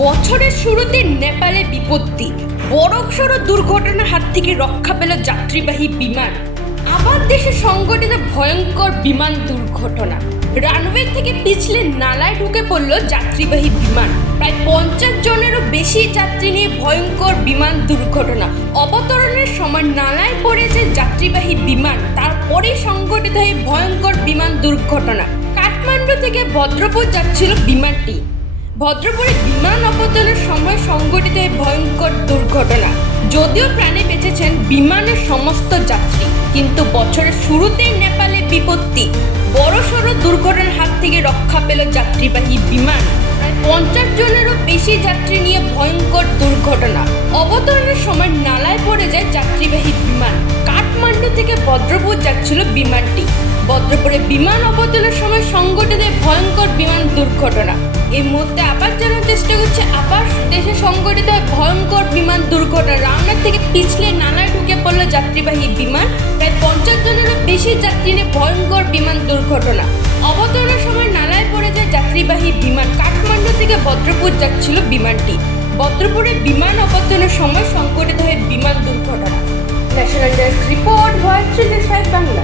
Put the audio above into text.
বছরের শুরুতে নেপালে বিপত্তি, বড়সড় দুর্ঘটনার হাত থেকে রক্ষা পেল যাত্রীবাহী বিমান। আবার দেশে সংঘটিত ভয়ঙ্কর বিমান দুর্ঘটনা। রানওয়ে থেকে পিছলে নালায় ঢুকে পড়ল যাত্রীবাহী বিমান। প্রায় 50 জনেরও বেশি যাত্রী নিয়ে ভয়ঙ্কর বিমান দুর্ঘটনা। অবতরণের সময় নালায় পড়েছে যাত্রীবাহী বিমান, তারপরেই সংঘটিত হয় ভয়ঙ্কর বিমান দুর্ঘটনা। কাঠমান্ডু থেকে ভদ্রপুর যাচ্ছিল বিমানটি। ভদ্রপুরে বিমান অবতরণের সময় সংঘটিত হয় ভয়ঙ্কর দুর্ঘটনা। যদিও প্রাণে বেঁচেছেন বিমানের সমস্ত যাত্রী, কিন্তু বছরের শুরুতেই নেপালে বিপত্তি, বড়সড় দুর্ঘটনার হাত থেকে রক্ষা পেল যাত্রীবাহী বিমান। প্রায় 50 জনেরও বেশি যাত্রী নিয়ে ভয়ঙ্কর দুর্ঘটনা। অবতরণের সময় নালায় পড়ে যায় যাত্রীবাহী বিমান। কাঠমান্ডু থেকে ভদ্রপুর যাচ্ছিল বিমানটি। ভদ্রপুরে বিমান অবতরণের সময় সংঘটিত ভয়ঙ্কর বিমান দুর্ঘটনা। এই মুহূর্তে আবার জানার চেষ্টা করছে, আবার দেশে সংঘটিত হয় ভয়ঙ্কর বিমান দুর্ঘটনা। রানওয়ে থেকে পিছলে নালায় ঢুকে পড়ল যাত্রীবাহী বিমান। প্রায় 50 জনেরও বেশি যাত্রী নিয়ে ভয়ঙ্কর বিমান দুর্ঘটনা। অবতরণের সময় নালায় পড়ে যায় যাত্রীবাহী বিমান। কাঠমান্ডু থেকে ভদ্রপুর যাচ্ছিল বিমানটি। ভদ্রপুরে বিমান অবতরণের সময় সংঘটিত হয় বিমান দুর্ঘটনা। National desk report, voice 365 Bangla.